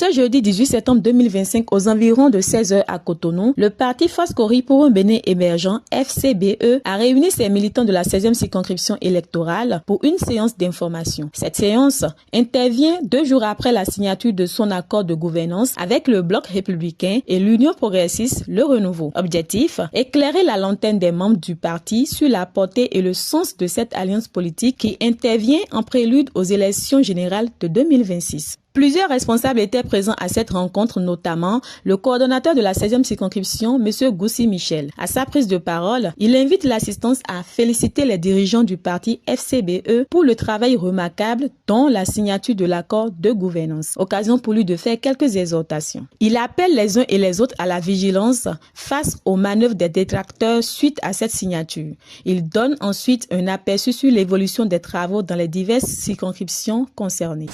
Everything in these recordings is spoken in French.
Ce jeudi 18 septembre 2025, aux environs de 16h à Cotonou, le parti Faskori pour un Bénin émergent, FCBE, a réuni ses militants de la 16e circonscription électorale pour une séance d'information. Cette séance intervient 2 jours après la signature de son accord de gouvernance avec le Bloc républicain et l'Union progressiste Le Renouveau. Objectif, éclairer la lanterne des membres du parti sur la portée et le sens de cette alliance politique qui intervient en prélude aux élections générales de 2026. Plusieurs responsables étaient présents à cette rencontre, notamment le coordonnateur de la 16e circonscription, M. Goussi Michel. À sa prise de parole, il invite l'assistance à féliciter les dirigeants du parti FCBE pour le travail remarquable, dont la signature de l'accord de gouvernance. Occasion pour lui de faire quelques exhortations. Il appelle les uns et les autres à la vigilance face aux manœuvres des détracteurs suite à cette signature. Il donne ensuite un aperçu sur l'évolution des travaux dans les diverses circonscriptions concernées.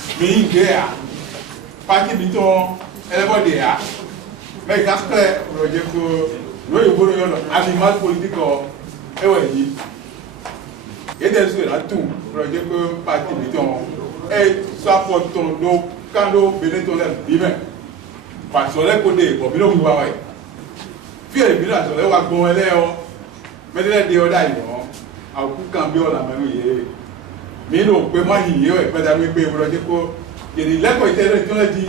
Parti biton élève DA mais gasper projet que nous y voulons animal politique et oui et des choses là tout projet que parti biton et soit pour ton dos quand nous venons de bien parce que les côtés pour bien nous voir puis les bilans sur les wa bon élève mais les déodai à coup cambier la même mais nous peut moi y est pas d'amis pour projet que il est quoi était le dit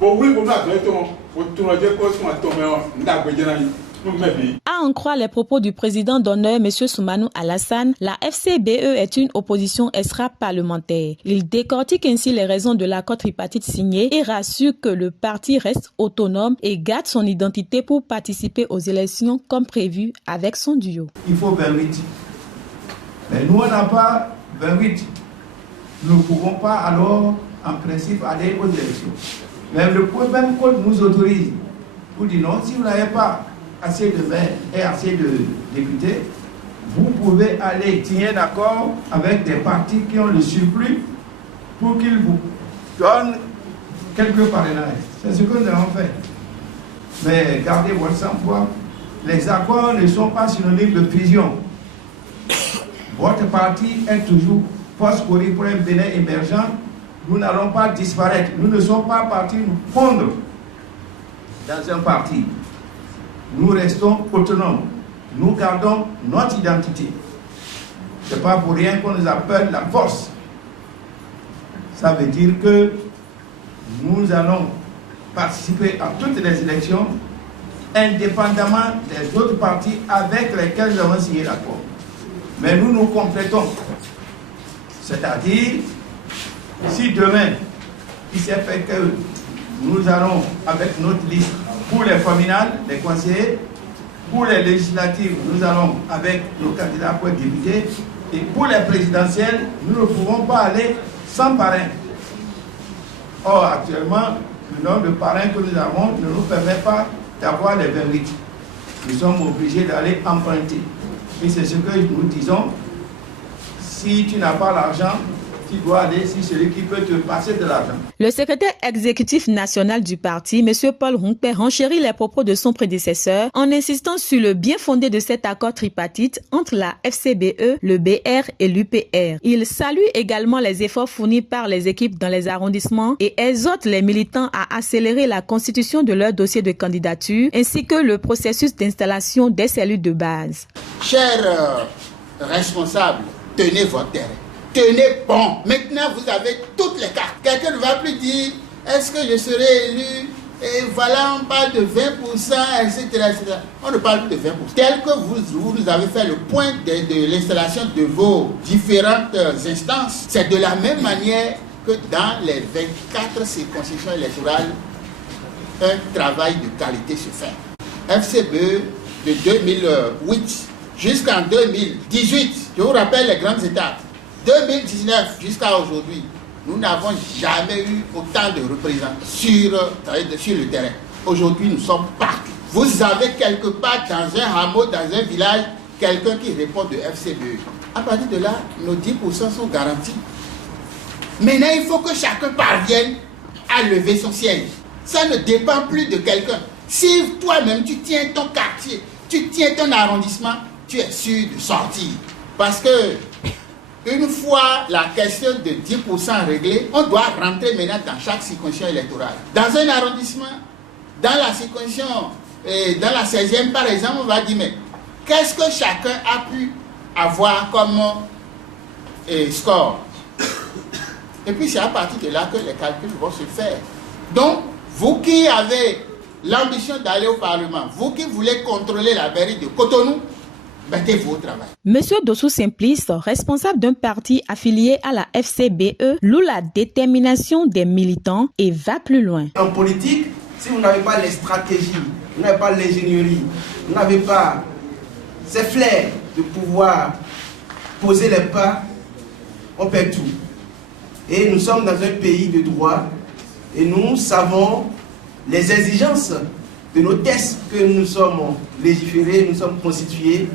pour oui pour la pour tout le dire quoi sont tombés nda À en croire les propos du président d'honneur M. Soumanou Alassane, la FCBE est une opposition extra-parlementaire. Il décortique ainsi les raisons de l'accord tripartite signé et rassure que le parti reste autonome et garde son identité pour participer aux élections comme prévu avec son duo. Il faut 28. Mais nous on n'a pas 28. Nous ne pouvons pas alors en principe aller aux élections. Même le même code nous autorise. Vous dit non, si vous n'avez pas assez de maires et assez de députés, vous pouvez aller signer un accord avec des partis qui ont le surplus pour qu'ils vous donnent quelques parrainages. C'est ce que nous avons fait. Mais gardez votre sang-froid. Les accords ne sont pas synonymes de fusion. Votre parti est toujours Faskori pour un Bénin émergent. Nous n'allons pas disparaître. Nous ne sommes pas partis nous fondre dans un parti. Nous restons autonomes. Nous gardons notre identité. Ce n'est pas pour rien qu'on nous appelle la force. Ça veut dire que nous allons participer à toutes les élections indépendamment des autres partis avec lesquels nous avons signé l'accord. Mais nous nous complétons. C'est-à-dire, si demain, il s'est fait que nous allons avec notre liste pour les communales, les conseillers, pour les législatives, nous allons avec nos candidats pour députés, et pour les présidentielles, nous ne pouvons pas aller sans parrain. Or, actuellement, le nombre de parrains que nous avons ne nous permet pas d'avoir les 28. Nous sommes obligés d'aller emprunter. Et c'est ce que nous disons. Si tu n'as pas l'argent, tu dois aller sur celui qui peut te passer de l'argent. Le secrétaire exécutif national du parti, M. Paul Hunkpe, renchérit les propos de son prédécesseur en insistant sur le bien fondé de cet accord tripartite entre la FCBE, le BR et l'UPR. Il salue également les efforts fournis par les équipes dans les arrondissements et exhorte les militants à accélérer la constitution de leur dossier de candidature ainsi que le processus d'installation des cellules de base. Chers responsables, tenez votre terrain. Tenez bon. Maintenant, vous avez toutes les cartes. Quelqu'un ne va plus dire, est-ce que je serai élu? Et voilà, on parle de 20%, etc., etc. On ne parle plus de 20%. Tel que vous avez fait le point de l'installation de vos différentes instances, c'est de la même manière que dans les 24 circonscriptions électorales, un travail de qualité se fait. FCBE de 2008 jusqu'en 2018, je vous rappelle les grandes étapes. 2019 jusqu'à aujourd'hui, nous n'avons jamais eu autant de représentants sur le terrain. Aujourd'hui, nous sommes partout. Vous avez quelque part dans un hameau, dans un village, quelqu'un qui répond de FCBE. À partir de là, nos 10% sont garantis. Maintenant, il faut que chacun parvienne à lever son siège. Ça ne dépend plus de quelqu'un. Si toi-même, tu tiens ton quartier, tu tiens ton arrondissement, tu es sûr de sortir. Parce que Une fois la question de 10% réglée, on doit rentrer maintenant dans chaque circonscription électorale. Dans un arrondissement, dans la circonscription, dans la 16e par exemple, on va dire, mais qu'est-ce que chacun a pu avoir comme score? Et puis c'est à partir de là que les calculs vont se faire. Donc, vous qui avez l'ambition d'aller au Parlement, vous qui voulez contrôler la mairie de Cotonou, mettez-vous au travail. Monsieur Dossou Simplice, responsable d'un parti affilié à la FCBE, loue la détermination des militants et va plus loin. En politique, si vous n'avez pas les stratégies, vous n'avez pas l'ingénierie, vous n'avez pas ces flairs de pouvoir poser les pas, on perd tout. Et nous sommes dans un pays de droit et nous savons les exigences de nos textes que nous sommes légiférés, nous sommes constitués.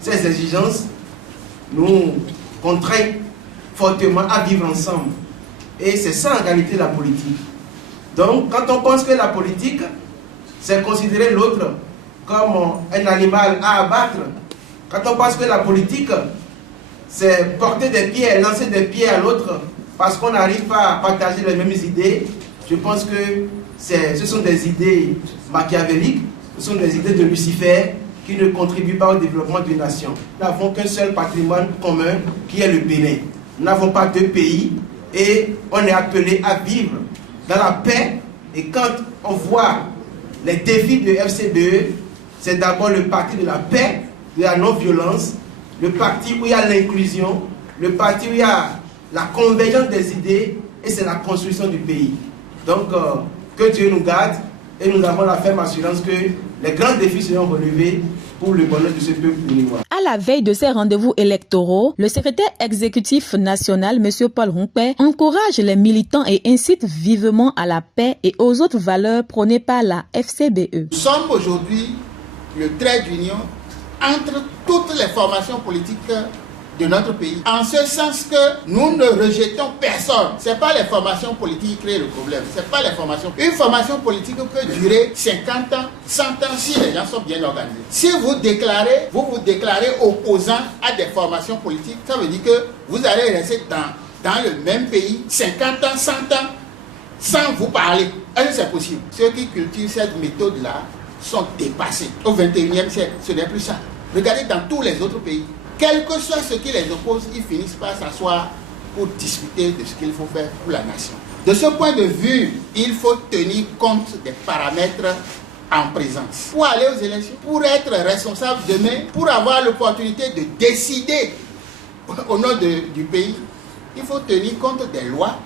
Ces exigences nous contraignent fortement à vivre ensemble. Et c'est ça en réalité la politique. Donc quand on pense que la politique, c'est considérer l'autre comme un animal à abattre, quand on pense que la politique, c'est porter des pierres, lancer des pierres à l'autre parce qu'on n'arrive pas à partager les mêmes idées, je pense que ce sont des idées machiavéliques, ce sont des idées de Lucifer qui ne contribuent pas au développement d'une nation. Nous n'avons qu'un seul patrimoine commun qui est le Bénin. Nous n'avons pas deux pays et on est appelé à vivre dans la paix. Et quand on voit les défis de FCBE, c'est d'abord le parti de la paix, de la non-violence, le parti où il y a l'inclusion, le parti où il y a la convergence des idées et c'est la construction du pays. Donc, que Dieu nous garde et nous avons la ferme assurance que les grands défis seront relevés pour le bonheur de ce peuple béninois. À la veille de ces rendez-vous électoraux, le secrétaire exécutif national, M. Paul Rompé, encourage les militants et incite vivement à la paix et aux autres valeurs prônées par la FCBE. Nous sommes aujourd'hui le trait d'union entre toutes les formations politiques de notre pays, en ce sens que nous ne rejetons personne. Ce n'est pas les formations politiques qui créent le problème, ce n'est pas les formations. Une formation politique peut durer 50 ans, 100 ans si les gens sont bien organisés. Si vous vous déclarez opposant à des formations politiques, ça veut dire que vous allez rester dans le même pays 50 ans, 100 ans, sans vous parler. Est-ce que c'est possible? Ceux qui cultivent cette méthode-là sont dépassés. Au 21e siècle, ce n'est plus ça. Regardez dans tous les autres pays. Quel que soit ce qui les oppose, ils finissent par s'asseoir pour discuter de ce qu'il faut faire pour la nation. De ce point de vue, il faut tenir compte des paramètres en présence. Pour aller aux élections, pour être responsable demain, pour avoir l'opportunité de décider au nom du pays, il faut tenir compte des lois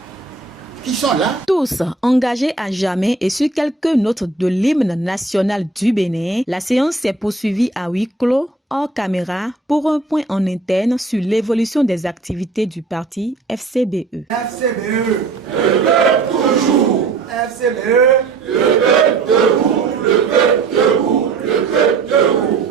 qui sont là. Tous engagés à jamais et sur quelques notes de l'hymne national du Bénin, la séance s'est poursuivie à huis clos, hors caméra, pour un point en interne sur l'évolution des activités du parti FCBE. FCBE, le peuple toujours. FCBE, le peuple debout, le peuple debout, le peuple debout.